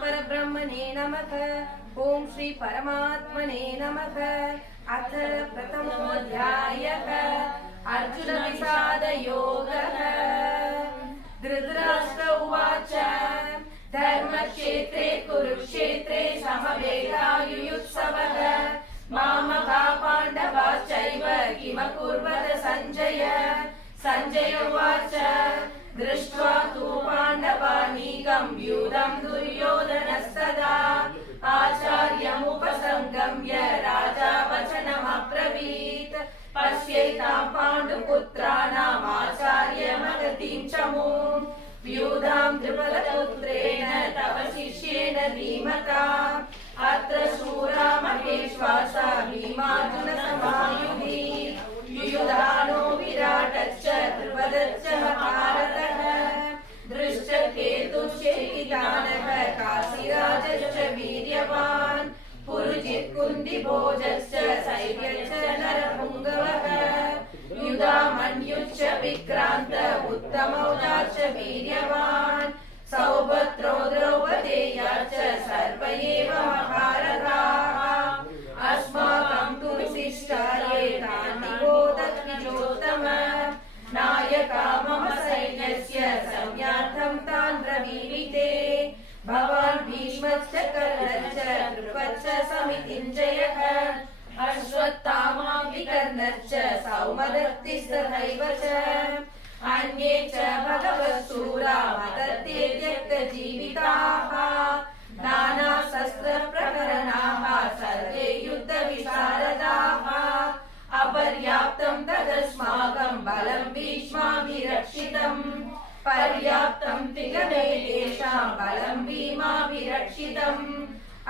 परब्रह्मणे नमः। ओम श्री परमात्मने नमः। अथ प्रथमोऽध्यायः अर्जुन विषाद योगः। धृतराष्ट्र उवाच धर्मक्षेत्रे कुरुक्षेत्रे समवेतायुयुत्सवः मामका पाण्डवाश्चैव किमकुर्वत सञ्जय। सञ्जय उवाच दृष्ट्वा तु पाण्डवानीकं व्यूढं दुर्योधनस्तदा आचार्यमुपसंगम्य राजा वचनमब्रवीत् पश्येतां पाण्डुपुत्राणाम् आचार्यमगतिं च मूं व्यूढां द्रुपदपुत्रेण तव शिष्येण धीमता अत्र शूरा महेश्वासा भीमार्जुनसमायुधि युयुधानो विराटश्च द्रुपदश्च महारथः दृष्टकेतुश्चेकितानः काशीराजश्च वीर्यवान् पुरुजित् कुन्दिभोजश्च शैब्यश्च नरपुङ्गवः युधामन्युश्च विक्रान्त उत्तमौजाश्च वीर्यवान् सौभद्रो द्रौपदेयाश्च सर्व एव महारथाः अस्माकं तु विशिष्टाये तान्निबोधद्विजोत्तम नायका मम सैन्यस्य संज्ञार्थं तान् ब्रवीमिते भवान् भीष्मश्च कर्णश्च कृपश्च समितिञ्जयः अश्वत्थामा विकर्णश्च सौमदत्तिस्तथैव च अन्ये च भगवत्सूरा मदत्ते त्यक्तजीविताः नानाशस्त्रप्रकरणाः सर्वे युद्धविशारदाः अपर्याप्तं तदस्माकं बलं भीष्माभिरक्षितम् पर्याप्तं त्रिगणे तेषां बलं भीमाभिरक्षितम्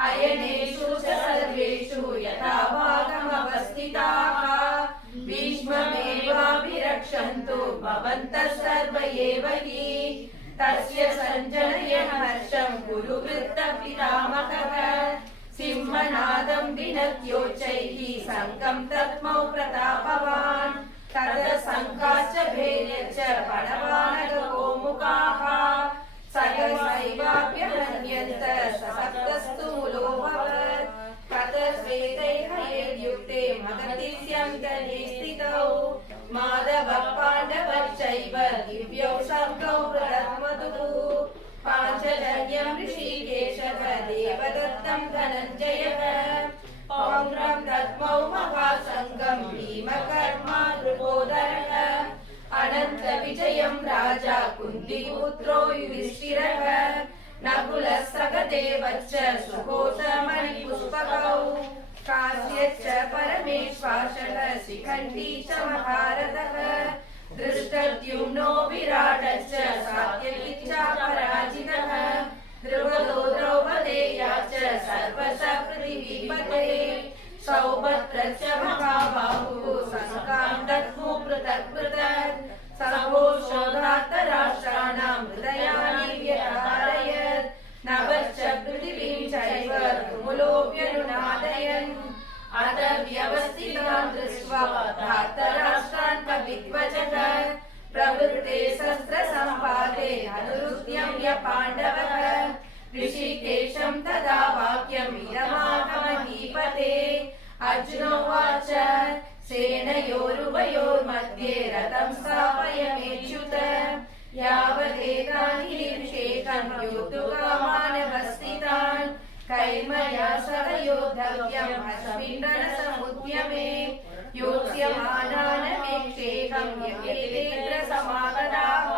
अयनेषु च सर्वेषु यथा भागमवस्थिताः भीष्ममेवाभिरक्षन्तु भवन्तः सर्व एव हि तस्य सञ्जनयन् हर्षं कुरुवृत्तपितामहः सिंहनादं विनद्योच्चैः शङ्खं तस्मौ प्रतापवान् ततः शङ्खाश्च भैर्यश्च पणवानगोमुखाः सहसैवाभ्यहन्यन्त ससप्तस्तु मूलोऽभवत् ततः श्वेतैः युक्ते मगधिस्यन्तने स्थितौ माधवः पाण्डवश्चैव दिव्यौ शङ्खौ प्रदत्मतुः पाञ्चजन्यं ऋषिकेशः देवदत्तं धनञ्जयः पौण्ड्रं दद्मौ महासङ्गं भीमकर्मा नृपोदरः अनन्तविजयं राजा कुन्तीपुत्रो युधिष्ठिरः नकुलः सहदेवश्च सुघोषमणिपुष्पकौ काश्यश्च परमेश्वासः शिखण्डी च महारथः धृष्टद्युम्नो विराटश्च सात्यकिच्चापराजितः द्रुपदो द्रौपदेयाश्च सर्वशः पृथिवीपते सौभद्रश्च महाबाहुः शङ्खां दद्मो पृथक् पृथक् सघोषोधार्तराष्ट्राणां हृदयानि व्यधारयत् नभश्च पृथिवीं चैव तुमुलोऽप्यनुनादयन् अथ व्यवस्थितान् दृष्ट्वा धार्तराष्ट्रान् कविध्वजः प्रवृत्ते शस्त्रसम्पाते अनुरुद्यम्य पाण्डवः ऋषिकेशं तदा वाक्यम् इदमाहमहीपते अर्जुनोवाच सेनयोरुभयोर्मध्ये रथं स्थापयमेच्युत यावदेतानि निषेकं योद्धुकामानवस्थितान् कैर्मया सह योद्धव्यम् अस्मिन् रणसमुद्यमे योत्स्यमानानवेक्षेकं यमेतेऽत्र समागताः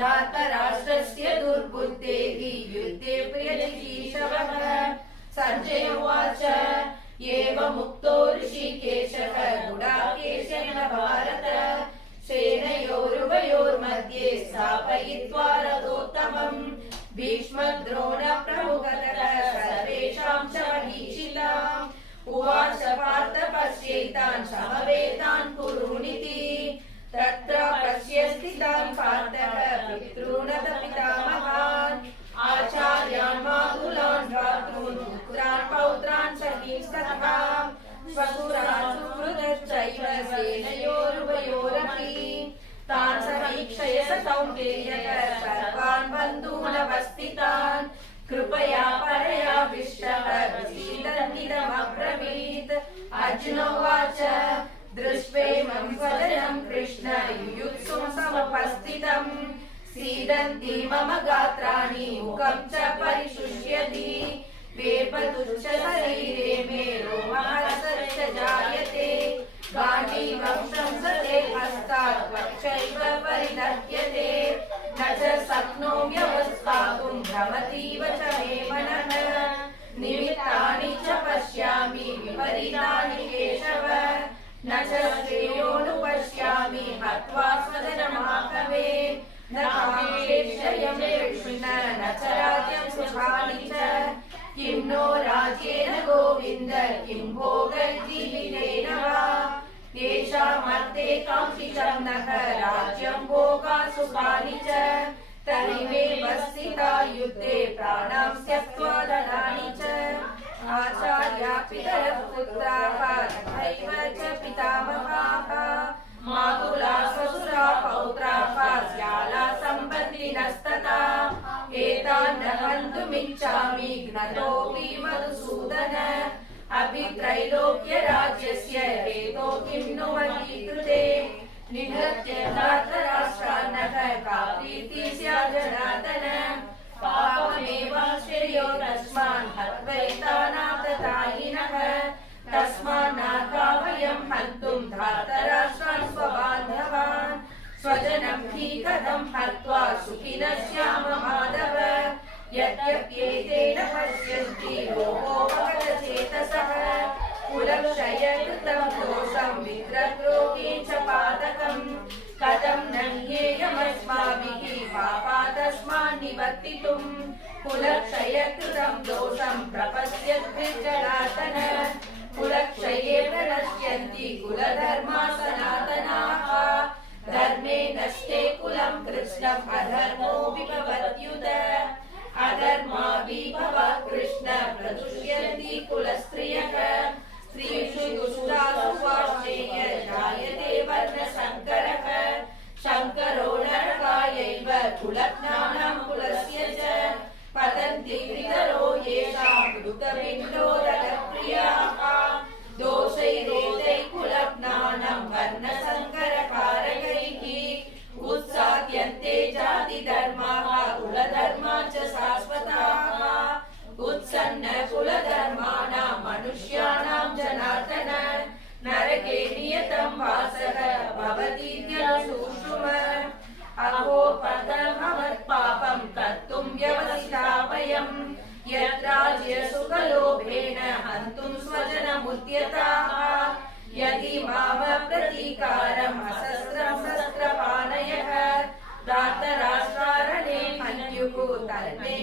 धार्तराष्ट्रस्य दुर्बुद्धेः युद्धे प्रियचिकीर्षवः सञ्जय उवाच एवमुक्तो ऋषिकेशः गुडाकेशेन भारत सेनयोरुभयोर्मध्ये स्थापयित्वा रथोत्तमम् भीष्मद्रोणप्रमुखतः सर्वेषां च भीषिताम् उवाच पार्थ पश्येतान् समवेतान् कुरूनिति तत्र पश्य स्थितान् पार्थः पितॄनथ पितामहान् आचार्यान् मातुलान् भ्रातॄन् पुत्रान् पौत्रान् सखींस्तथा स्वसुरान् सुहृदश्चैव सेनयोरुभयोरपि तान् समीक्षय स कौन्तेयः सर्वान् बन्धूनवस्थितान् छिदन्ति मम गात्राणि मुखं च परिशुष्यति वेपतुच्च शरीरे मे रोमहर्षश्च जायते गाण्डीवं संसते हस्तात् वक्षैव परिदह्यते न च शक्नोम्यवस्थातुं भ्रमतीव च मे मनः निमित्तानि च पश्यामि विपरीतानि केशव न च श्रेयोनुपश्यामि हत्वा स्वजनमाहवे न कामेष्ययं कृष्ण न च राज्यं सुखानि च किं नो राज्येन गोविन्द किं भोगैर्जीवितेन वा येषामर्थे काङ्क्षितं नः राज्यं भोगा सुखानि च तर्हि मे स्थिता युद्धे प्राणां त्यक्त्वा धनानि च आचार्या पितरः पुत्राः तथैव च पितामहाः मातुला श्वशुरा पौत्राः स्याला सम्पत्तिनस्तथा एतान् न हन्तुमिच्छामि घ्नतोऽपि मधुसूदन अपि त्रैलोक्यराज्यस्य हेतो किं नु मयि कृते निहत्य धातराष्ट्रान्नः का प्रीतिः स्यात् जनार्दन पापमेवाश्रयो तस्मान् हत्वैतानाततायिनः तस्मान्नाथा वयं हन्तुं धातराष्ट्रान् स्वबान्धवान् स्वजनं हि कथं हत्वा सुखिनः स्याम माधव यद्यप्येतेन पश्यन्ति लोकोपगतचेतसः कुलक्षयकृतं दोषं मित्रद्रोहे च पातकम् कथं न ज्ञेयमस्माभिः पापादस्मान् निवर्तितुम् कुलक्षयकृतं दोषं प्रपश्यद्विजनार्दन कुलक्षये प्रणश्यन्ति कुलधर्मा सनातनाः धर्मे नष्टे कुलं कृष्णम् अधर्मो विभवत्युत अधर्माभिभव कृष्ण प्रदुष्यन्ति कुलस्त्रियः स्त्रीषु दुष्टासु वार्ष्णेय जायते वर्णशङ्करः शङ्करो नरकायैव कुलज्ञानं कुलस्य च पतन्ति पितरो येषां मृतपिण्डोदकप्रियाः दोषैरेतैः कुलज्ञानं वर्णशङ्करकारकैः उत्साद्यन्ते जातिधर्माः कुलधर्मा च शाश्वताः उत्सन्न कुलधर्माणां मनुष्याणां जनार्दन नरके नियतं वासः भवतीत्यनुशुश्रुम अहो पतमवत्पापं कर्तुं व्यवसिता वयं यद्राज्यसुखलोभेन हन्तुं स्वजनमुद्यताः यदि माम प्रतीकारम् असस्रं शस्त्रपाणयः धातराष्ट्रारणे हन्युः तन्मे